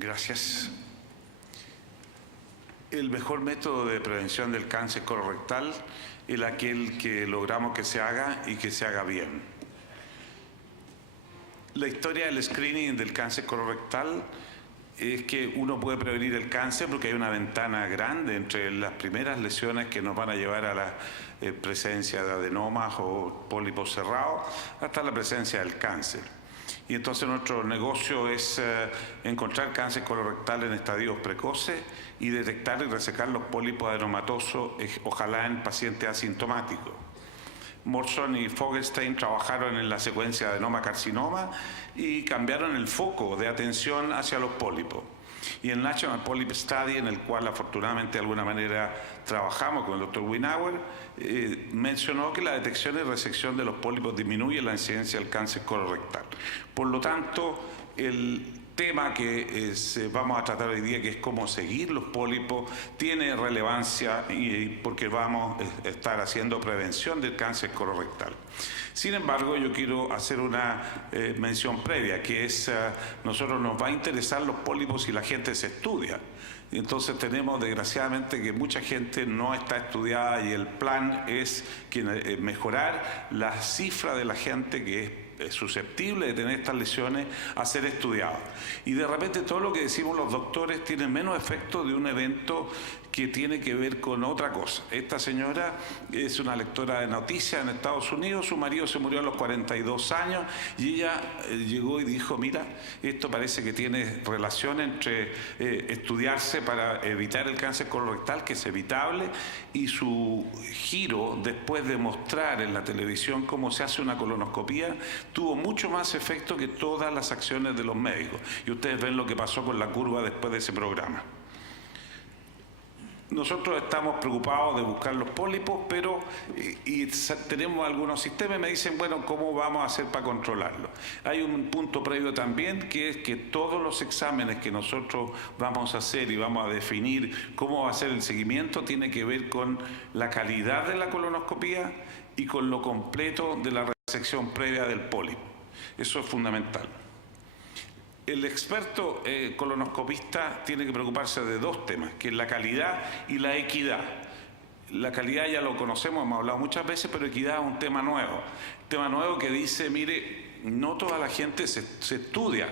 Gracias. El mejor método de prevención del cáncer colorectal es aquel que logramos que se haga y que se haga bien. La historia del screening del cáncer colorectal es que uno puede prevenir el cáncer porque hay una ventana grande entre las primeras lesiones que nos van a llevar a la presencia de adenomas o pólipos cerrados hasta la presencia del cáncer. Y entonces nuestro negocio es encontrar cáncer colorectal en estadios precoces y detectar y resecar los pólipos adenomatosos, ojalá en pacientes asintomáticos. Morrison y Fogelstein trabajaron en la secuencia adenoma-carcinoma y cambiaron el foco de atención hacia los pólipos. Y el National Polyp Study, en el cual afortunadamente de alguna manera trabajamos con el Dr. Winauer, mencionó que la detección y resección de los pólipos disminuye la incidencia del cáncer colorectal. Por lo tanto, el tema que vamos a tratar hoy día, que es cómo seguir los pólipos, tiene relevancia porque vamos a estar haciendo prevención del cáncer colorectal. Sin embargo, yo quiero hacer una mención previa, que es, nosotros nos va a interesar los pólipos si la gente se estudia. Entonces tenemos desgraciadamente que mucha gente no está estudiada y el plan es mejorar la cifra de la gente que es susceptible de tener estas lesiones a ser estudiado. Y de repente todo lo que decimos los doctores tiene menos efecto de un evento que tiene que ver con otra cosa. Esta señora es una lectora de noticias en Estados Unidos, su marido se murió a los 42 años y ella llegó y dijo, mira, esto parece que tiene relación entre estudiarse para evitar el cáncer colorectal, que es evitable, y su giro después de mostrar en la televisión cómo se hace una colonoscopía, tuvo mucho más efecto que todas las acciones de los médicos. Y ustedes ven lo que pasó con la curva después de ese programa. Nosotros estamos preocupados de buscar los pólipos, pero tenemos algunos sistemas y me dicen, bueno, ¿cómo vamos a hacer para controlarlo? Hay un punto previo también, que es que todos los exámenes que nosotros vamos a hacer y vamos a definir cómo va a ser el seguimiento, tiene que ver con la calidad de la colonoscopía y con lo completo de la resección previa del pólipo. Eso es fundamental. El experto colonoscopista tiene que preocuparse de dos temas, que es la calidad y la equidad. La calidad ya lo conocemos, hemos hablado muchas veces, pero equidad es un tema nuevo. Un tema nuevo que dice, mire, no toda la gente se estudia.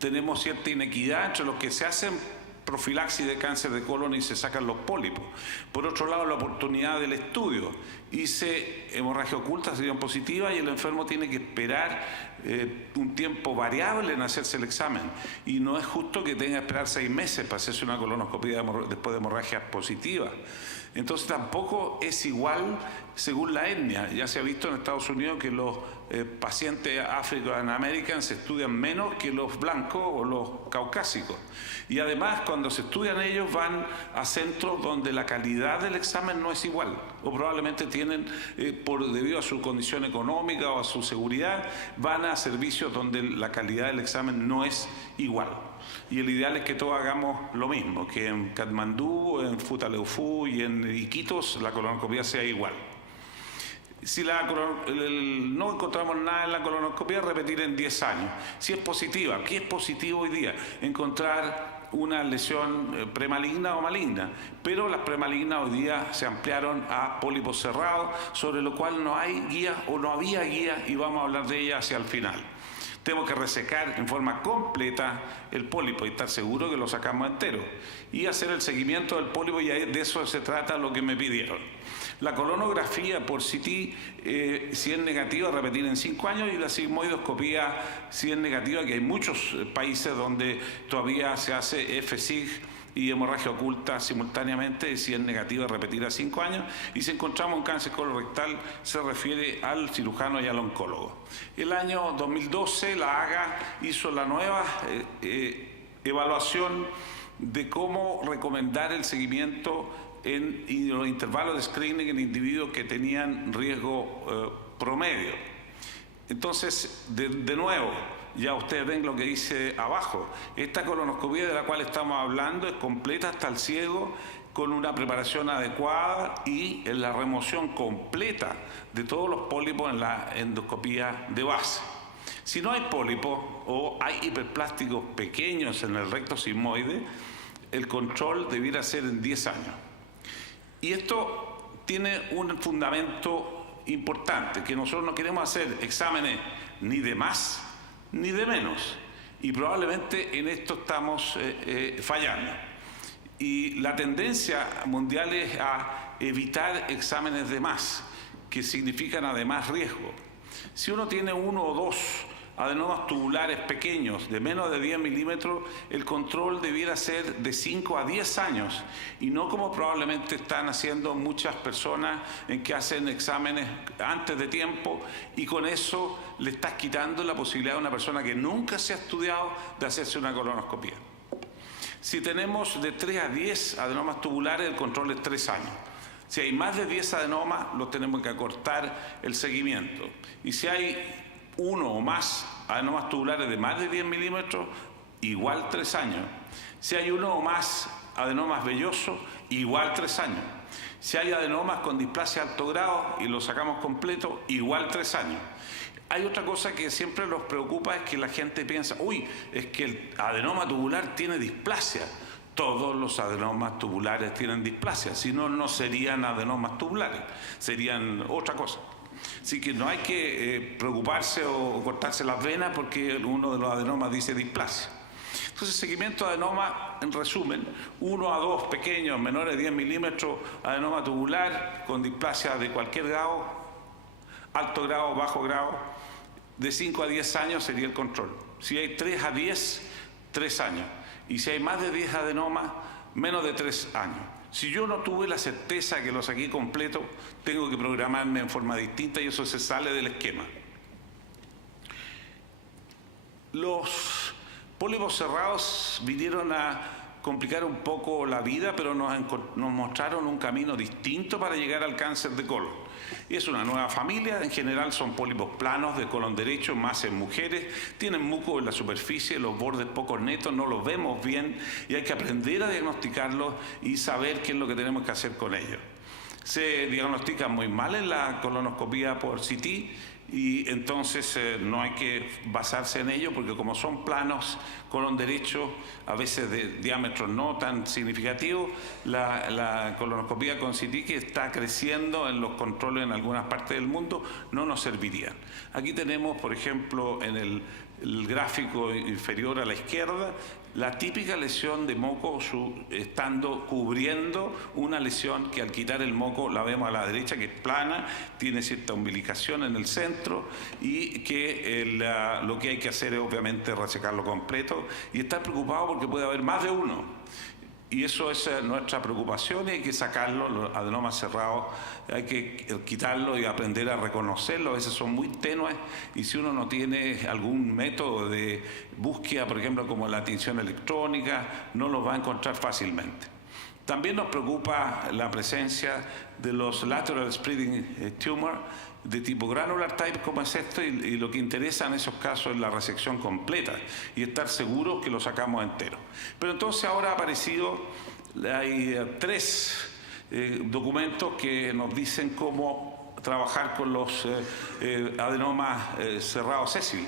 Tenemos cierta inequidad entre los que se hacen profilaxis de cáncer de colon y se sacan los pólipos. Por otro lado, la oportunidad del estudio. Hice hemorragia oculta, se dio positiva y el enfermo tiene que esperar un tiempo variable en hacerse el examen. Y no es justo que tenga que esperar 6 meses para hacerse una colonoscopia después de hemorragia positiva. Entonces tampoco es igual según la etnia. Ya se ha visto en Estados Unidos que los pacientes African American se estudian menos que los blancos o los caucásicos. Y además cuando se estudian ellos van a centros donde la calidad del examen no es igual. O probablemente tienen, debido a su condición económica o a su seguridad, van a servicios donde la calidad del examen no es igual. Y el ideal es que todos hagamos lo mismo, que en Katmandú, en Futaleufú y en Iquitos la colonoscopia sea igual. Si no encontramos nada en la colonoscopia, repetir en 10 años. Si es positiva, ¿qué es positivo hoy día? Encontrar una lesión premaligna o maligna, pero las premalignas hoy día se ampliaron a pólipos cerrados, sobre lo cual no hay guía o no había guía y vamos a hablar de ella hacia el final. Tenemos que resecar en forma completa el pólipo y estar seguro que lo sacamos entero y hacer el seguimiento del pólipo, y de eso se trata lo que me pidieron. La colonografía por CT, si es negativa, repetir en 5 años, y la sigmoidoscopía, si es negativa, que hay muchos países donde todavía se hace FSIG y hemorragia oculta simultáneamente, si es negativa, repetir a 5 años, y si encontramos un cáncer colorectal se refiere al cirujano y al oncólogo. El año 2012 la AGA hizo la nueva evaluación de cómo recomendar el seguimiento y los intervalos de screening en individuos que tenían riesgo promedio. Entonces, de nuevo, ya ustedes ven lo que dice abajo. Esta colonoscopia de la cual estamos hablando es completa hasta el ciego, con una preparación adecuada y en la remoción completa de todos los pólipos en la endoscopía de base. Si no hay pólipos o hay hiperplásticos pequeños en el recto sigmoide, el control debiera ser en 10 años. Y esto tiene un fundamento importante, que nosotros no queremos hacer exámenes ni de más ni de menos. Y probablemente en esto estamos fallando. Y la tendencia mundial es a evitar exámenes de más, que significan además riesgo. Si uno tiene 1 o 2 adenomas tubulares pequeños de menos de 10 milímetros, el control debiera ser de 5 a 10 años y no como probablemente están haciendo muchas personas en que hacen exámenes antes de tiempo y con eso le estás quitando la posibilidad a una persona que nunca se ha estudiado de hacerse una colonoscopia. Si tenemos de 3 a 10 adenomas tubulares, el control es 3 años. Si hay más de 10 adenomas, los tenemos que acortar el seguimiento. Y si hay 1 o más adenomas tubulares de más de 10 milímetros, igual 3 años. Si hay 1 o más adenomas vellosos, igual 3 años. Si hay adenomas con displasia de alto grado y los sacamos completo, igual 3 años. Hay otra cosa que siempre nos preocupa, es que la gente piensa, uy, es que el adenoma tubular tiene displasia. Todos los adenomas tubulares tienen displasia, si no, no serían adenomas tubulares, serían otra cosa. Así que no hay que preocuparse o cortarse las venas porque uno de los adenomas dice displasia. Entonces, seguimiento de adenoma, en resumen, 1 a 2 pequeños, menores de 10 milímetros, adenoma tubular con displasia de cualquier grado, alto grado, bajo grado, de 5 a 10 años sería el control. Si hay 3 a 10, 3 años. Y si hay más de 10 adenomas, menos de 3 años. Si yo no tuve la certeza que lo saqué completo, tengo que programarme en forma distinta y eso se sale del esquema. Los pólipos cerrados vinieron a complicar un poco la vida, pero nos mostraron un camino distinto para llegar al cáncer de colon. Es una nueva familia, en general son pólipos planos de colon derecho, más en mujeres, tienen muco en la superficie, los bordes poco netos, no los vemos bien y hay que aprender a diagnosticarlos y saber qué es lo que tenemos que hacer con ellos. Se diagnostican muy mal en la colonoscopía por CT y entonces no hay que basarse en ello porque como son planos, colon derecho, a veces de diámetros no tan significativos, la colonoscopía con CT que está creciendo en los controles en algunas partes del mundo no nos servirían. Aquí tenemos, por ejemplo, en el gráfico inferior a la izquierda, la típica lesión de moco estando cubriendo una lesión que al quitar el moco la vemos a la derecha, que es plana, tiene cierta umbilicación en el centro y que lo que hay que hacer es obviamente resecarlo completo y estar preocupado porque puede haber más de uno. Y eso es nuestra preocupación y hay que sacarlo, los adenomas cerrados, hay que quitarlo y aprender a reconocerlo. A veces son muy tenues y si uno no tiene algún método de búsqueda, por ejemplo, como la tinción electrónica, no los va a encontrar fácilmente. También nos preocupa la presencia de los lateral spreading tumor de tipo granular type como es esto y lo que interesa en esos casos es la resección completa y estar seguros que lo sacamos entero. Pero entonces ahora ha aparecido, hay 3 documentos que nos dicen cómo trabajar con los adenomas cerrados sésil.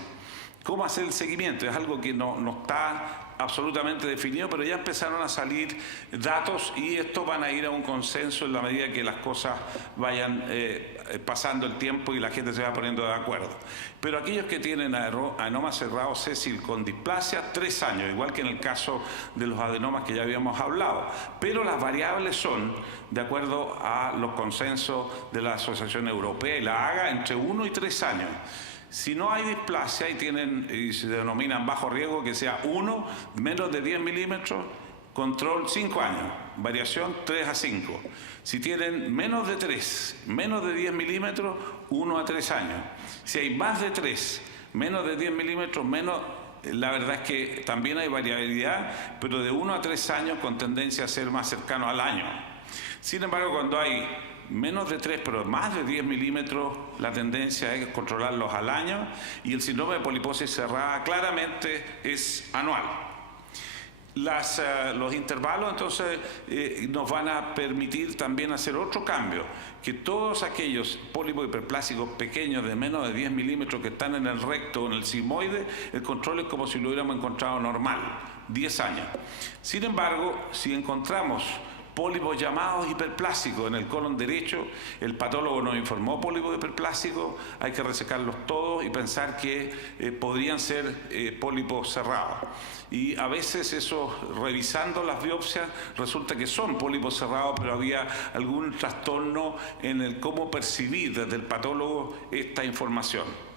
¿Cómo hacer el seguimiento? Es algo que no está absolutamente definido, pero ya empezaron a salir datos y estos van a ir a un consenso en la medida que las cosas vayan pasando el tiempo y la gente se va poniendo de acuerdo. Pero aquellos que tienen adenomas cerrados sésil con displasia, 3 años, igual que en el caso de los adenomas que ya habíamos hablado. Pero las variables son, de acuerdo a los consensos de la Asociación Europea y la AGA, entre 1 y 3 años. Si no hay displasia y se denominan bajo riesgo, que sea 1, menos de 10 milímetros, control 5 años, variación 3 a 5. Si tienen menos de 3, menos de 10 milímetros, 1 a 3 años. Si hay más de 3, menos de 10 milímetros, menos, la verdad es que también hay variabilidad, pero de 1 a 3 años con tendencia a ser más cercano al año. Sin embargo, cuando hay menos de 3, pero más de 10 milímetros, la tendencia es controlarlos al año y el síndrome de poliposis cerrada claramente es anual. Los intervalos entonces nos van a permitir también hacer otro cambio, que todos aquellos pólipos hiperplásicos pequeños de menos de 10 milímetros que están en el recto o en el sigmoide, el control es como si lo hubiéramos encontrado normal, 10 años. Sin embargo, si encontramos pólipos llamados hiperplásicos en el colon derecho, el patólogo nos informó pólipos hiperplásicos, hay que resecarlos todos y pensar que podrían ser pólipos cerrados. Y a veces eso, revisando las biopsias, resulta que son pólipos cerrados, pero había algún trastorno en el cómo percibir desde el patólogo esta información.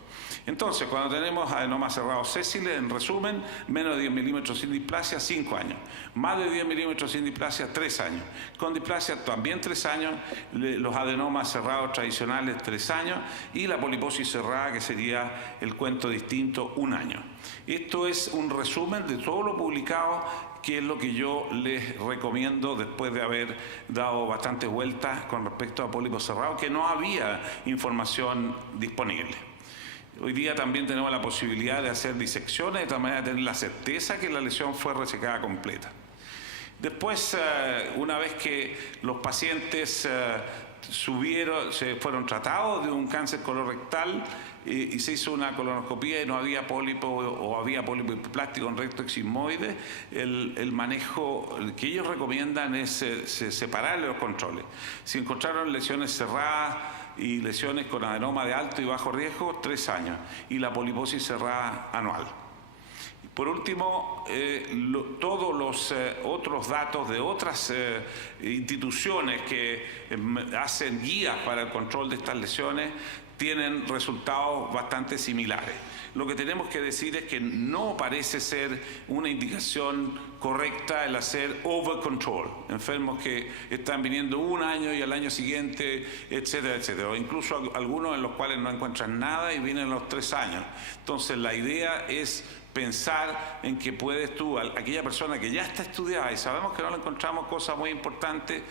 Entonces, cuando tenemos adenomas cerrados sésiles, en resumen, menos de 10 milímetros sin displasia, 5 años. Más de 10 milímetros sin displasia, 3 años. Con displasia también 3 años, los adenomas cerrados tradicionales 3 años y la poliposis cerrada, que sería el cuento distinto, 1 año. Esto es un resumen de todo lo publicado, que es lo que yo les recomiendo después de haber dado bastantes vueltas con respecto a pólipos cerrados, que no había información disponible. Hoy día también tenemos la posibilidad de hacer disecciones, de tal manera de tener la certeza que la lesión fue resecada completa. Después, una vez que los pacientes se fueron tratados de un cáncer colorectal y se hizo una colonoscopia y no había pólipo o había pólipo hiperplástico en recto sigmoide, el manejo que ellos recomiendan es separarle los controles. Si encontraron lesiones cerradas y lesiones con adenoma de alto y bajo riesgo, 3 años, y la poliposis cerrada anual. Por último, todos los otros datos de otras instituciones que hacen guías para el control de estas lesiones tienen resultados bastante similares. Lo que tenemos que decir es que no parece ser una indicación correcta el hacer over control, enfermos que están viniendo 1 año y al año siguiente, etcétera, etcétera, o incluso algunos en los cuales no encuentran nada y vienen los 3 años. Entonces la idea es pensar en que puedes tú, aquella persona que ya está estudiada y sabemos que no le encontramos cosas muy importantes,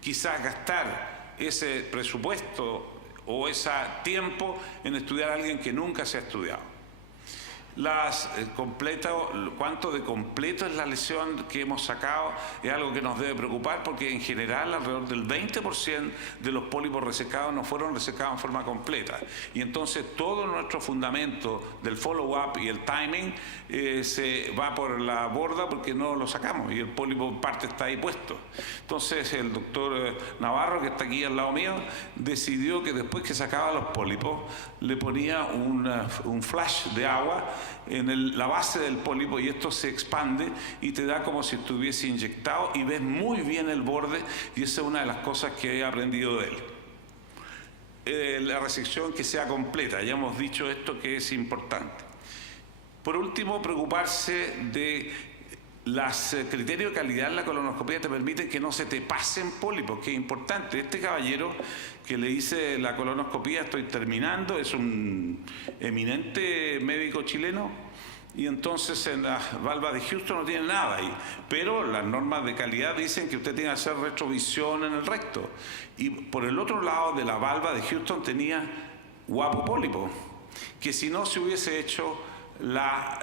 quizás gastar ese presupuesto o ese tiempo en estudiar a alguien que nunca se ha estudiado. Cuánto de completo es la lesión que hemos sacado es algo que nos debe preocupar, porque en general alrededor del 20% de los pólipos resecados no fueron resecados en forma completa, y entonces todo nuestro fundamento del follow-up y el timing se va por la borda porque no lo sacamos y el pólipo en parte está ahí puesto. Entonces el doctor Navarro, que está aquí al lado mío, decidió que después que sacaba los pólipos le ponía un flash de agua en la base del pólipo, y esto se expande y te da como si estuviese inyectado y ves muy bien el borde, y esa es una de las cosas que he aprendido de él. La resección que sea completa, ya hemos dicho esto, que es importante. Por último, preocuparse de los criterios de calidad en la colonoscopia te permiten que no se te pasen pólipos, que es importante. Este caballero que le hice la colonoscopia, estoy terminando, es un eminente médico chileno, y entonces en las valvas de Houston no tiene nada ahí, pero las normas de calidad dicen que usted tiene que hacer retrovisión en el recto, y por el otro lado de la valva de Houston tenía guapo pólipo, que si no se hubiese hecho la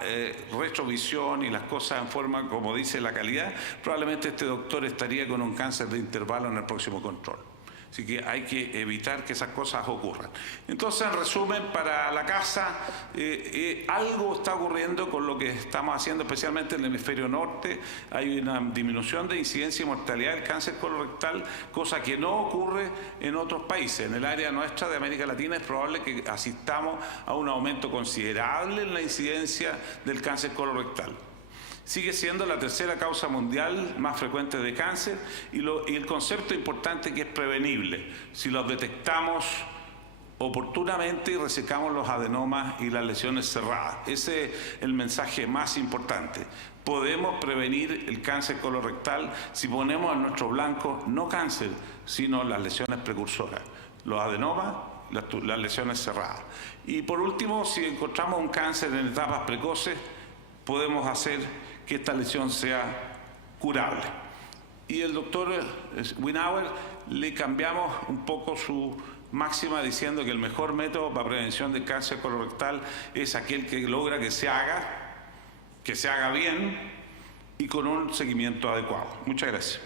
retrovisión y las cosas en forma como dice la calidad, probablemente este doctor estaría con un cáncer de intervalo en el próximo control. Así que hay que evitar que esas cosas ocurran. Entonces, en resumen, para la casa, algo está ocurriendo con lo que estamos haciendo, especialmente en el hemisferio norte. Hay una disminución de incidencia y mortalidad del cáncer colorectal, cosa que no ocurre en otros países. En el área nuestra de América Latina es probable que asistamos a un aumento considerable en la incidencia del cáncer colorectal. Sigue siendo la tercera causa mundial más frecuente de cáncer, y el concepto importante que es prevenible. Si los detectamos oportunamente y resecamos los adenomas y las lesiones cerradas. Ese es el mensaje más importante. Podemos prevenir el cáncer colorectal si ponemos en nuestro blanco no cáncer, sino las lesiones precursoras, los adenomas, las lesiones cerradas. Y por último, si encontramos un cáncer en etapas precoces, podemos hacer que esta lesión sea curable. Y el doctor Winauer le cambiamos un poco su máxima diciendo que el mejor método para prevención del cáncer colorectal es aquel que logra que se haga bien y con un seguimiento adecuado. Muchas gracias.